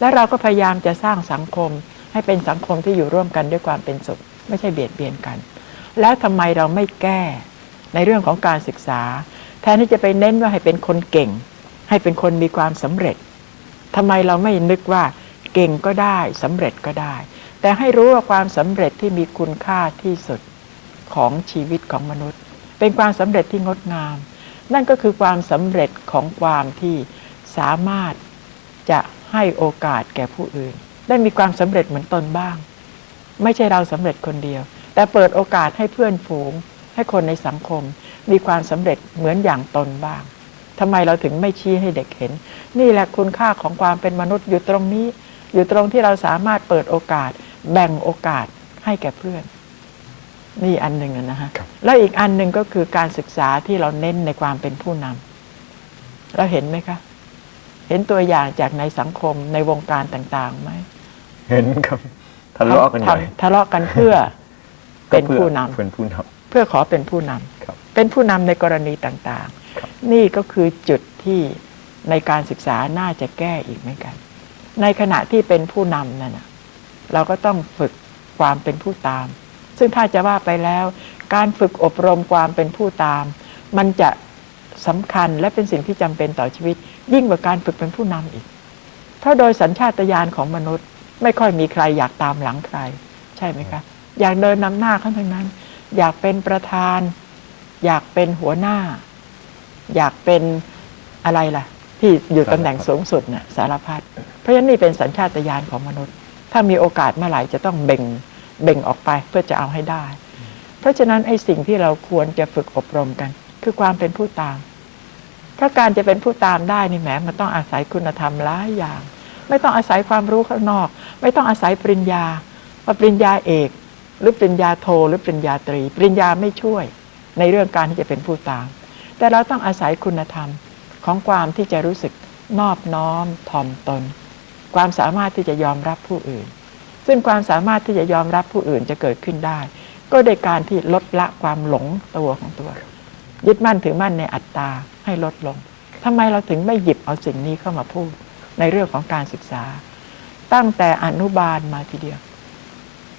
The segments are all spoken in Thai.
และเราก็พยายามจะสร้างสังคมให้เป็นสังคมที่อยู่ร่วมกันด้วยความเป็นสุข ไม่ใช่เบียดเบียนกัน แล้วทำไมเราไม่แก้ในเรื่องของการศึกษา แทนที่จะไปเน้นว่าให้เป็นคนเก่ง ให้เป็นคนมีความสำเร็จทำไมเราไม่นึกว่าเก่งก็ได้สำเร็จก็ได้ แต่ให้รู้ว่าความสำเร็จที่มีคุณค่าที่สุดของชีวิตของมนุษย์ เป็นความสำเร็จที่งดงาม นั่นก็คือความสำเร็จของความที่สามารถ จะให้โอกาสแก่ผู้อื่น ได้มีความสำเร็จเหมือนตนบ้าง ไม่ใช่เราสำเร็จคนเดียว แต่เปิดโอกาสให้เพื่อนฝูง ให้คนในสังคม มีความสำเร็จเหมือนอย่างตนบ้างทำไมเราถึงไม่ชี้ให้เด็กเห็น นี่แหละคุณค่าของความเป็นมนุษย์อยู่ตรงนี้ อยู่ตรงที่เราสามารถเปิดโอกาส แบ่งโอกาสให้แก่เพื่อน นี่อันหนึ่งอะนะฮะครับแล้วอีกอันหนึ่งก็คือการศึกษาที่เราเน้นในความเป็นผู้นำเราเห็นไหมคะ เห็นตัวอย่างจากในสังคมในวงการต่างๆไหมเห็นครับทะเลาะกันใหญ่ทำทะเลาะกันเพื่อเป็นก็พื่อผู้นำเป็นผู้นเพื่อขอเป็นผู้นำำครับเป็นผู้นำในกรณีต่างครับๆนี่ก็คือจุดที่ในการศึกษาน่าจะแก้อีกเหมือนกัน ในขณะที่เป็นผู้นำนั่นนะเราก็ต้องฝึกความเป็นผู้ตาม ซึ่งถ้าจะว่าไปแล้ว การฝึกอบรมความเป็นผู้ตาม มันจะ สำคัญและเป็นสิ่งที่จำเป็นต่อชีวิต ยิ่งกว่าการฝึกเป็นผู้นำอีก เพราะโดยสัญชาตญาณของมนุษย์ ไม่ค่อยมีใครอยากตามหลังใคร ใช่ไหมคะ อยากเดินนำหน้าเขาทั้งนั้น อยากเป็นประธาน อยากเป็นหัวหน้า อยากเป็นอะไรล่ะ ที่อยู่ตำแหน่งสูงสุดน่ะสารพัดเพราะฉะนั้นนี่เป็นสัญชาตญาณของมนุษย์ ถ้ามีโอกาสเมื่อไหร่จะต้องเบ่งเบ่งออกไปเพื่อจะเอาให้ได้ เพราะฉะนั้นไอ้สิ่งที่เราควรจะฝึกอบรมกัน คือความเป็นผู้ตามเพราการจะเป็นผู้ตามได้นี่แหมมันต้องอาศัยคุณธรรมหลายอย่าง ไม่ต้องอาศัยความรู้ข้างนอก ไม่ต้องอาศัยปริญญาว่าปริญญาเอก หรือปริญญาโทหรือปริญญาตรี ปริญญาไม่ช่วย ในเรื่องการที่จะเป็นผู้ตาม แต่เราต้องอาศัยคุณธรรมของความที่จะรู้สึกนอบน้อมถ่อมตน ความสามารถที่จะยอมรับผู้อื่น ซึ่งความสามารถที่จะยอมรับผู้อื่นจะเกิดขึ้นได้ ก็โดยการที่ลดละความหลงตัวของตัว ยึดมั่นถือมั่นในอัตตาให้ลดลงทำไมเราถึงไม่หยิบเอาสิ่งนี้เข้ามาพูดในเรื่องของการศึกษา ตั้งแต่อนุบาลมาทีเดียว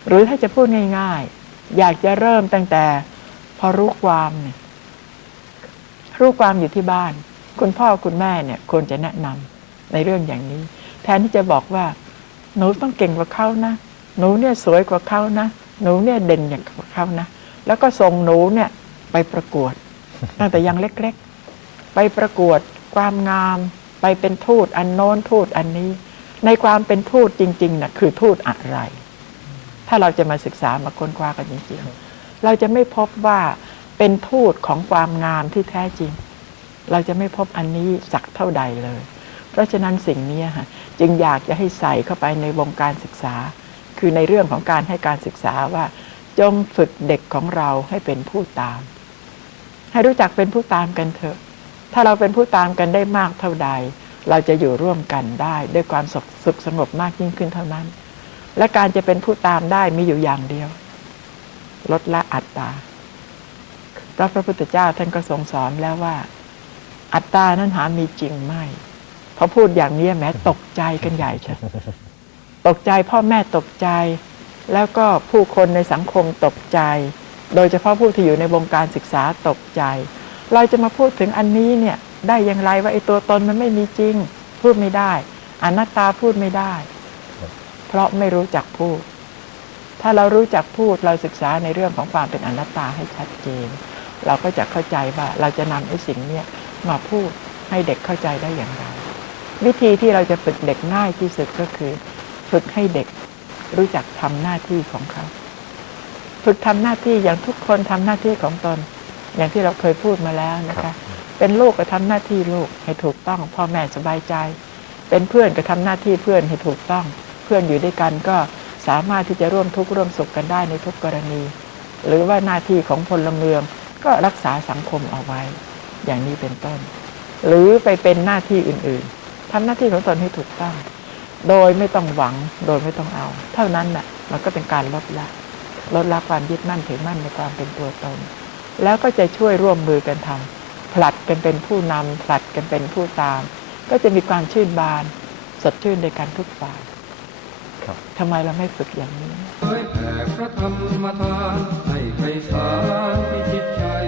หรือถ้าจะพูดง่าย ๆ อยากจะเริ่มตั้งแต่ พอรู้ความเนี่ยรู้ความอยู่ที่บ้าน คุณพ่อคุณแม่เนี่ยควรจะแนะนำในเรื่องอย่างนี้ แทนที่จะบอกว่า หนูต้องเก่งกว่าเขานะ หนูเนี่ยสวยกว่าเขานะ หนูเนี่ยเด่นอย่างกว่าเขานะ แล้วก็ส่งหนูเนี่ยไปประกวด ตั้งแต่ยังเล็กๆ ไปประกวดความงาม ไปเป็นทูตอันโน้นทูตอันนี้ ในความเป็นทูตจริงๆนะคือทูตอะไร ถ้าเราจะมาศึกษามาค้นคว้ากันจริงๆ เราจะไม่พบว่าเป็นทูตของความงามที่แท้จริง เราจะไม่พบอันนี้สักเท่าใดเลย เพราะฉะนั้นสิ่งนี้ฮะจึงอยากจะให้ใส่เข้าไปในวงการศึกษา คือในเรื่องของการให้การศึกษาว่า จงฝึกเด็กของเราให้เป็นผู้ตาม ให้รู้จักเป็นผู้ตามกันเถอะ ถ้าเราเป็นผู้ตามกันได้มากเท่าใด เราจะอยู่ร่วมกันได้ด้วยความสุขสสงบมากยิ่งขึ้นเท่านั้น และการจะเป็นผู้ตามได้มีอยู่อย่างเดียว ลดละอัตตาพระพระพุทธเจ้าท่านก็ทรงสอนแล้วว่า อัตตานั้นหามีจริงไม่พอพูดอย่างนี้แหม้ตกใจกันใหญ่เชยตกใจพ่อแม่ตกใจ แล้วก็ผู้คนในสังคมตกใจ โดยเฉพาะผู้ที่อยู่ในวงการศึกษาตกใจ เราจะมาพูดถึงอันนี้เนี่ยได้อย่างไรว่าไอ้ตัวตนมันไม่มีจริง พูดไม่ได้อนัตตาพูดไม่ได้ เพราะไม่รู้จักพูด ถ้าเรารู้จักพูดเราศึกษาในเรื่องของความเป็นอนัตตาให้ชัดเจน เราก็จะเข้าใจว่าเราจะนำไอ้สิ่งเนี้ยมาพูดให้เด็กเข้าใจได้อย่างไร วิธีที่เราจะฝึกเด็กง่ายที่สุดก็คือ ฝึกให้เด็กรู้จักทำหน้าที่ของเขา ฝึกทำหน้าที่อย่างทุกคนทำหน้าที่ของตน อย่างที่เราเคยพูดมาแล้วนะครัคะบเป็นลูกก็ทำหน้าที่ลูกให้ถูกต้องพ่อแม่สบายใจ เป็นเพื่อนก็ทำหน้าที่เพื่อนให้ถูกต้อง เพื่อนอยู่ด้วยกันก็สามารถที่จะร่วมทุกข์ร่วมสุขกันได้ในทุกกรณี หรือว่าหน้าที่ของพลเมืองก็รักษาสังคมเอาไว้ อย่างนี้เป็นต้น หรือไปเป็นหน้าที่อื่นๆทำหน้าที่ของตนให้ถูกต้อง โดยไม่ต้องหวังโดยไม่ต้องเอา เท่านั้นน่ะมันก็เป็นการลดละ ลดละความยึดมั่นถือมั่นในความเป็นตัวตน แล้วก็จะช่วยร่วมมือกันทำผลัดกันเป็นผู้นำผลัดกันเป็นผู้ตาม ก็จะมีความชื่นบานสสดชื่นด้วยกันทุกฝ่ายครับทำไมเราไม่ฝึกอย่างนี้เผยแผ่พระธรรมทานให้ไพศาลพิชิตชัย